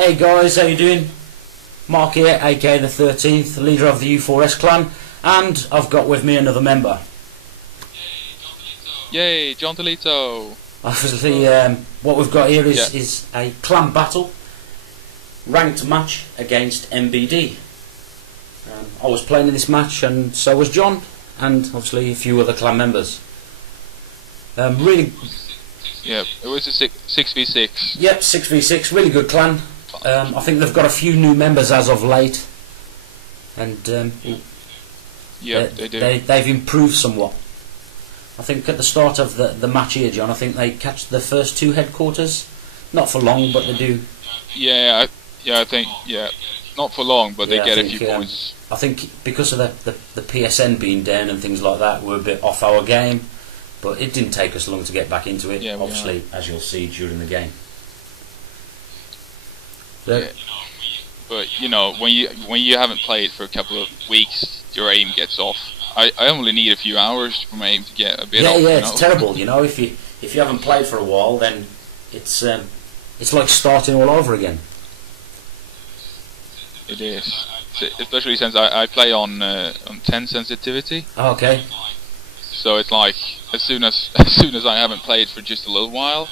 Hey guys, how you doing? Mark here, aka the 13th, leader of the U4S clan, and I've got with me another member. Yay, Jonthelito! Obviously, what we've got here is a clan battle, ranked match against MBD. I was playing in this match, and so was John, and obviously a few other clan members. Really. Yep, it was a 6v6. Yep, 6v6, really good clan. I think they've got a few new members as of late, and Yep, they do. They've improved somewhat. I think at the start of the match here, John, I think they catch the first two headquarters. Not for long, but they do. Yeah, I think not for long, but they get a few points. I think because of the PSN being down and things like that, we're a bit off our game. But it didn't take us long to get back into it. Yeah, obviously, as you'll see during the game. Yeah. But you know, when you haven't played for a couple of weeks, your aim gets off. I only need a few hours for my aim to get a bit off. Yeah, it's terrible. You know, if you haven't played for a while, then it's like starting all over again. It is, especially since I play on 10 sensitivity. Oh, okay. So it's like as soon as I haven't played for just a little while,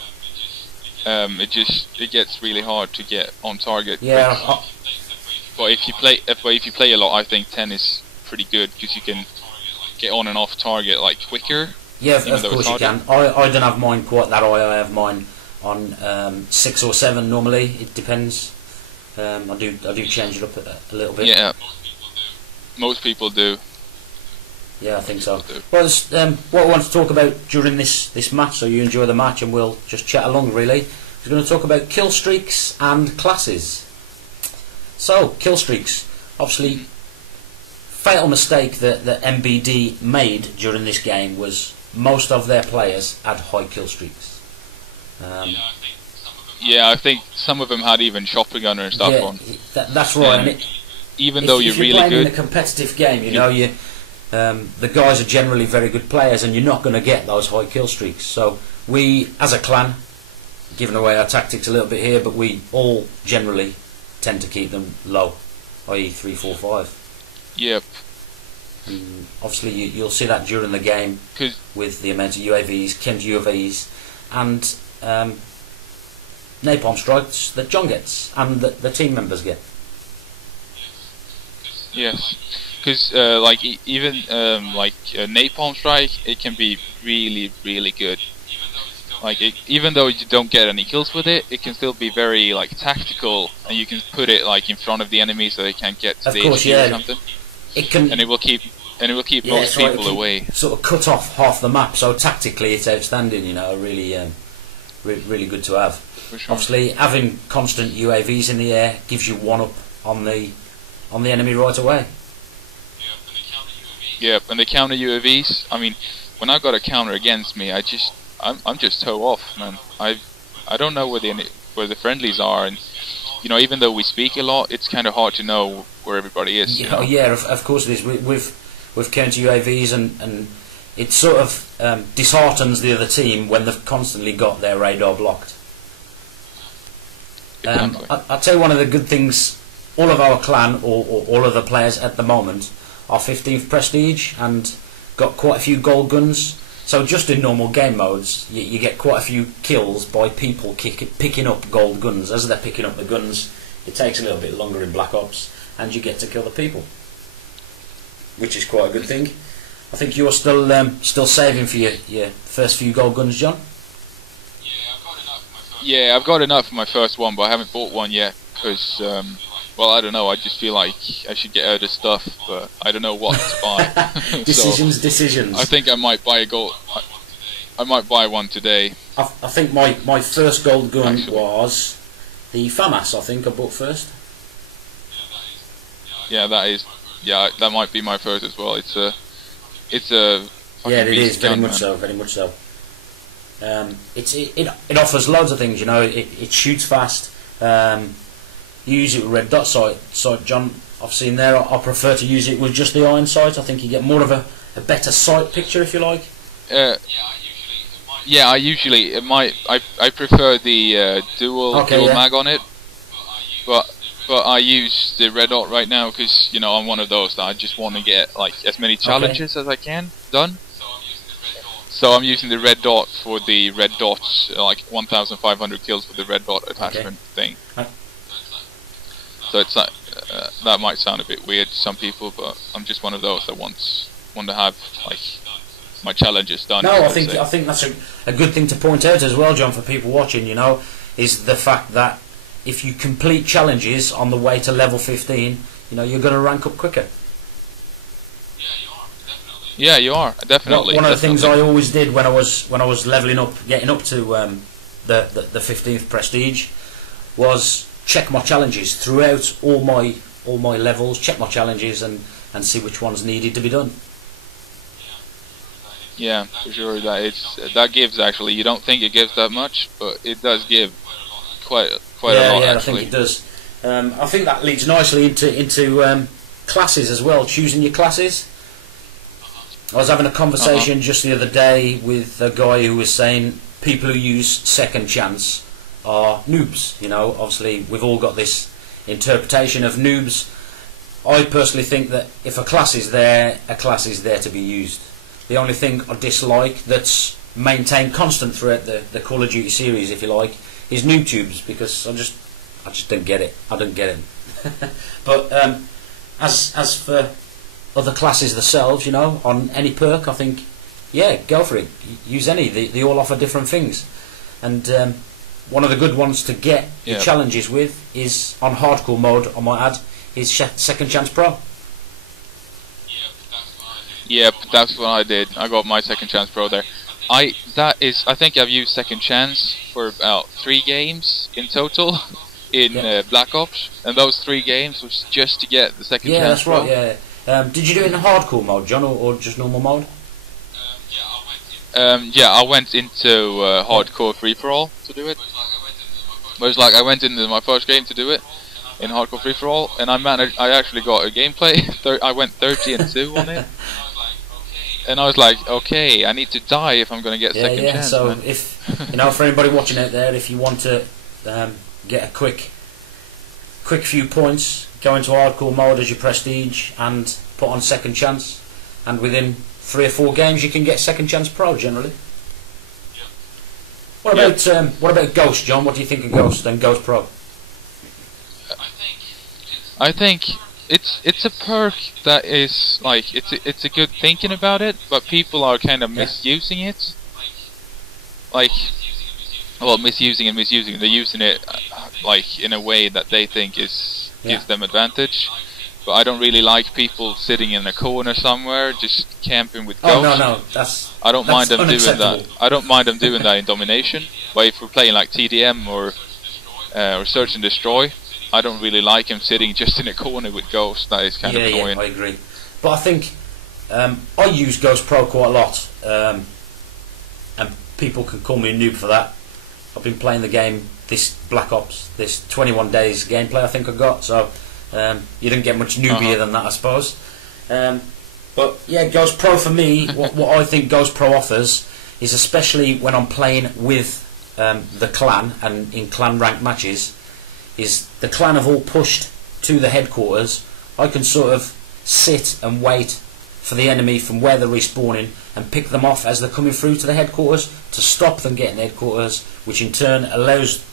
it gets really hard to get on target. Yeah. But if you play a lot, I think 10 is pretty good because you can get on and off target like quicker. Yeah, of course you can. I don't have mine quite that high. I have mine on 6 or 7 normally. It depends. I do change it up a little bit. Yeah. Most people do. Yeah, I think so. Well, what I want to talk about during this match, so you enjoy the match and we'll just chat along really, we're going to talk about kill streaks and classes. So, kill streaks. Obviously, fatal mistake that MBD made during this game was most of their players had high kill streaks. Yeah, I think some of them had even shotgun gunner and stuff on. That's right. And even though you're really good in a competitive game, you know, the guys are generally very good players, and you're not going to get those high kill streaks. So we, as a clan, giving away our tactics a little bit here, but we all generally tend to keep them low, i.e. 3, 4, 5. Yep. And obviously, you'll see that during the game with the amount of UAVs, Kim's UAVs, and napalm strikes that John gets and the team members get. Yes. Because like even like napalm strike, it can be really, really good. Like even though you don't get any kills with it, it can still be very like tactical, and you can put it like in front of the enemy so they can't get to the HQ or something. It can, and it will keep most people away. Sort of cut off half the map. So tactically, it's outstanding. You know, really, really good to have. For sure. Obviously, having constant UAVs in the air gives you one up on the enemy right away. Yeah, and the counter UAVs. I mean, when I got a counter against me, I'm just toe off, man. I don't know where the friendlies are, and you know, even though we speak a lot, it's kind of hard to know where everybody is. Yeah, of course it is. With counter UAVs, and it sort of disheartens the other team when they've constantly got their radar blocked. Exactly. I'll tell you one of the good things. All of our clan, or all of the players at the moment, are 15th prestige and got quite a few gold guns. So just in normal game modes, you get quite a few kills by people picking up gold guns. As they're picking up the guns, it takes a little bit longer in Black Ops, and you get to kill the people, which is quite a good thing. I think you're still saving for your first few gold guns, John. Yeah, I've got enough for my first one, but I haven't bought one yet because. Well, I don't know. I just feel like I should get out of stuff, but I don't know what to buy. Decisions. I think I might buy a gold. I might buy one today. I think my first gold gun was the FAMAS. I think I bought first. Yeah, that is. Yeah, that might be my first as well. It's a. Yeah, it is very gun, much so. Very much so. It offers loads of things. You know, it shoots fast. You use it with red dot sight, John. I've seen there. I prefer to use it with just the iron sight. I think you get more of a better sight picture, if you like. I usually I prefer the dual mag on it. but I use the red dot right now because I'm one of those that I just want to get like as many challenges as I can done. So I'm using the red dot for the red dots, like 1,500 kills with the red dot attachment thing. So it's like that might sound a bit weird to some people, but I'm just one of those that want to have like my challenges done. No, I think that's a good thing to point out as well, John, for people watching. Is the fact that if you complete challenges on the way to level 15, you're going to rank up quicker. Yeah, you are definitely. One of the things I always did when I was leveling up, getting up to the 15th prestige, was check my challenges throughout all my levels. Check my challenges and see which ones needed to be done. Yeah, for sure. That gives actually. You don't think it gives that much, but it does give quite a lot. Yeah, actually. I think it does. I think that leads nicely into classes as well. Choosing your classes. I was having a conversation just the other day with a guy who was saying people who use second chance are noobs. Obviously we've all got this interpretation of noobs. I personally think that if a class is there to be used. The only thing I dislike that's maintained constant throughout the Call of Duty series, if you like, is noob tubes, because I just don't get it. I don't get it. But as for other classes themselves, on any perk, I think, yeah, go for it. Use any. They all offer different things. And one of the good ones to get the challenges with is on hardcore mode, I might add, is Second Chance Pro. Yep, that's what I did. I got my Second Chance Pro there. I think I've used Second Chance for about 3 games in total in Black Ops, and those 3 games was just to get the Second Chance Pro. Yeah, that's right. Yeah. Did you do it in hardcore mode, John, or just normal mode? I went into hardcore free for all to do it. It was like I went into my first game to do it in hardcore free for all, and I actually got a gameplay. I went 30-2 on it. And I was like, okay, I need to die if I'm going to get second chance. So man. If for anybody watching out there, if you want to get a quick few points, go into hardcore mode as your prestige and put on Second Chance, and within 3 or 4 games you can get Second Chance Pro generally. What about Ghost, John? What do you think of Ghost and Ghost Pro? I think it's a perk that is like it's a good thinking about it, but people are kind of misusing it. Like, well, misusing. They're using it like in a way that they think gives them advantage. But I don't really like people sitting in a corner somewhere just camping with ghosts. Oh no, I don't mind them doing that. I don't mind them doing that in domination. But if we're playing like TDM or Search and Destroy, I don't really like him sitting just in a corner with Ghost. That is kind of annoying. Yeah, I agree. But I think I use Ghost Pro quite a lot, and people can call me a noob for that. I've been playing the game, this Black Ops, this 21 days gameplay I think I got, so you didn't get much noobier than that, I suppose. But yeah, Ghost Pro for me, what I think Ghost Pro offers is, especially when I'm playing with the clan and in clan ranked matches, is the clan have all pushed to the headquarters. I can sort of sit and wait for the enemy from where they're respawning and pick them off as they're coming through to the headquarters to stop them getting the headquarters, which in turn allows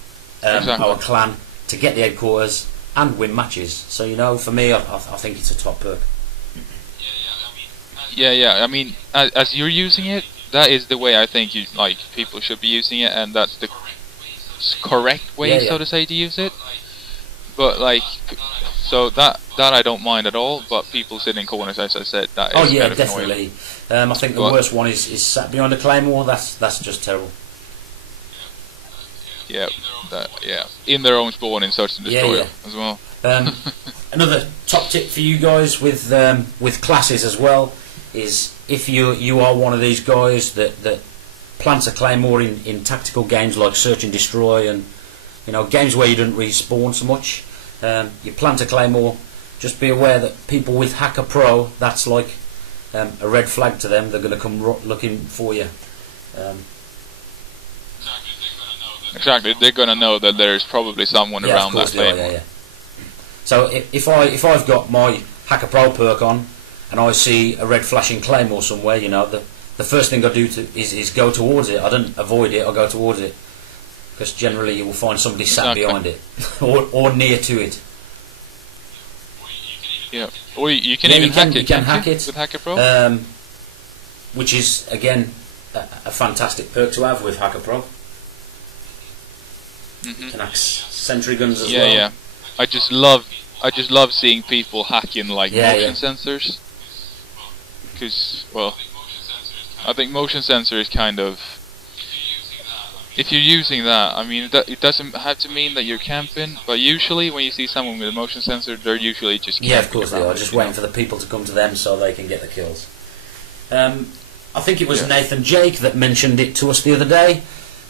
our clan to get the headquarters and win matches. So for me, I think it's a top perk. Yeah. I mean, as you're using it, that is the way I think people should be using it, and that's the correct way, so to say, to use it. But so that I don't mind at all. But people sitting in corners, as I said, that is kind of definitely. Annoying. I think the worst one is sat behind a claymore. That's just terrible. Yeah, in their own spawn in Search and Destroy as well. Another top tip for you guys with classes as well is, if you are one of these guys that plants a claymore in tactical games like Search and Destroy, and games where you don't respawn so much, you plant a claymore, just be aware that people with Hacker Pro, that's like a red flag to them. They're going to come looking for you. Exactly, they're going to know that there's probably someone around that claymore. So if I've got my Hacker Pro perk on and I see a red flashing claymore somewhere, you know, the first thing I do is go towards it. I don't avoid it. I go towards it, because generally you will find somebody sat behind it or near to it. Yeah, or you can even hack it. You can hack it with Hacker Pro, which is again a fantastic perk to have with Hacker Pro. You can hack sentry guns as well. Yeah. I just love seeing people hacking like motion sensors, because, well, I think motion sensor is kind of, if you're using that, I mean, it doesn't have to mean that you're camping, but usually when you see someone with a motion sensor, they're usually just camping. Yeah, of course they are, just waiting for the people to come to them so they can get the kills. I think it was Nathan Jake that mentioned it to us the other day.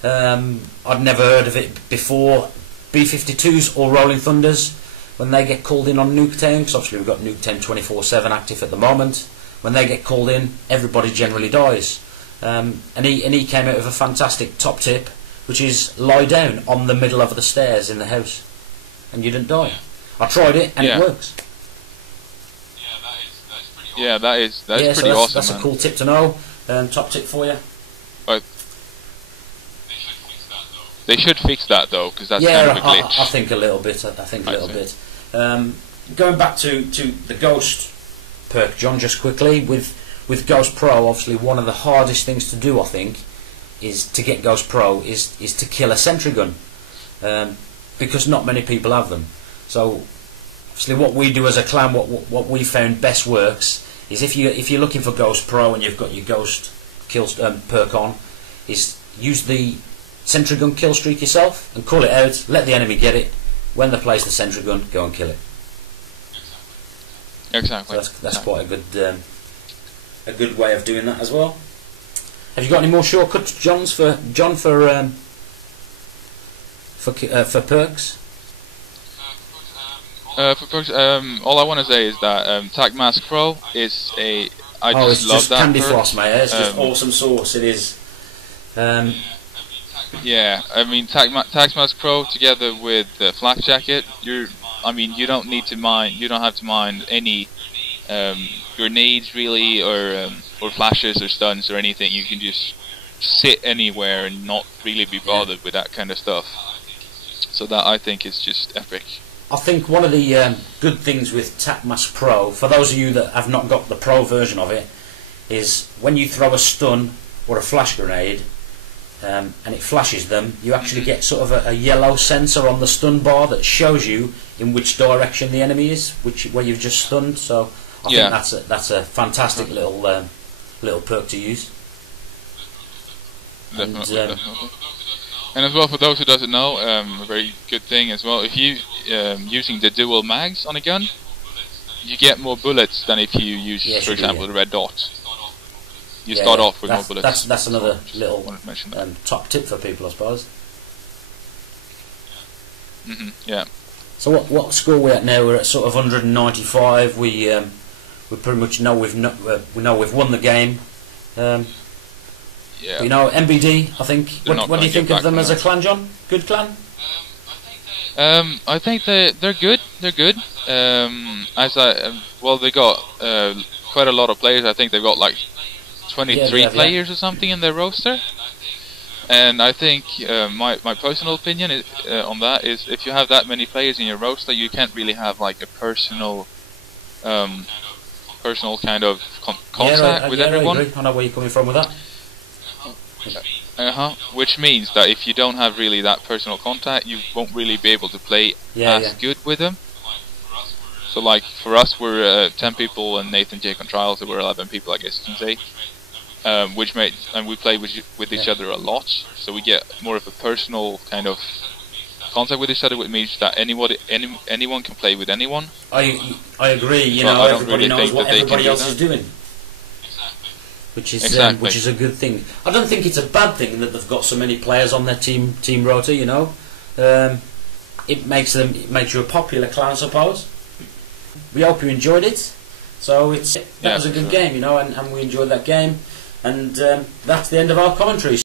I'd never heard of it before. B-52s or Rolling Thunders, when they get called in on Nuketown, because obviously we've got Nuketown 24/7 active at the moment, when they get called in, everybody generally dies. And he came out with a fantastic top tip, which is lie down on the middle of the stairs in the house, and you don't die. I tried it, and it works. Yeah, that is pretty so awesome. That's a cool tip to know. Top tip for you. But they should fix that though, because that's kind of a glitch. I think a little bit. Going back to the Ghost perk, John, just quickly with Ghost Pro, obviously one of the hardest things to do, I think, is to get Ghost Pro is to kill a sentry gun, because not many people have them. So obviously what we do as a clan, what we found best works is if you're looking for Ghost Pro and you've got your Ghost kill perk on, is use the sentry gun kill streak yourself and call it out, let the enemy get it. When they place the sentry gun, go and kill it. Exactly. So that's quite a good way of doing that as well. Have you got any more shortcuts, John, for perks? For perks, all I want to say is that Tac Mask Pro is I just love that candy perk. floss, mate. It's just awesome sauce. It is. Yeah, I mean, Tac Mask Pro together with the Flak Jacket, you don't need to mind. You don't have to mind any grenades really, or flashes or stuns or anything. You can just sit anywhere and not really be bothered with that kind of stuff. So that, I think, is just epic. I think one of the good things with Tac Mask Pro, for those of you that have not got the Pro version of it, is when you throw a stun or a flash grenade, and it flashes them, you actually get sort of a yellow sensor on the stun bar that shows you in which direction the enemy is, where you've just stunned. So I think that's a fantastic little perk to use. Definitely. And as well, for those who doesn't know, a very good thing as well, if you using the dual mags on a gun, you get more bullets than if you use, for example, the red dot. You start off with more bullets. That's another little top tip for people, I suppose. Yeah. So what score we're at now? We're at sort of 195. We pretty much know we've won the game. Yeah. But, you know, MBD, I think. What do you think of them as a clan, John? Good clan? I think they're good. They're good. Well, they got quite a lot of players. I think they've got like 23 players or something in their roster. And I think my personal opinion on that is, if you have that many players in your roster, you can't really have like a personal kind of contact with everyone. I agree. I know where you're coming from with that. Which means that if you don't have really that personal contact, you won't really be able to play good with them. So like for us, we're 10 people, and Nathan Jake on trials, so we're 11 people, I guess you can say. And we play with each other a lot, so we get more of a personal kind of contact with each other, which means that anyone can play with anyone. I agree. You know, everybody knows what everybody else is doing, which is a good thing. I don't think it's a bad thing that they've got so many players on their team rota. You know, it makes you a popular clan, I suppose. We hope you enjoyed it. So that was a good game, you know, and we enjoyed that game. And that's the end of our commentary.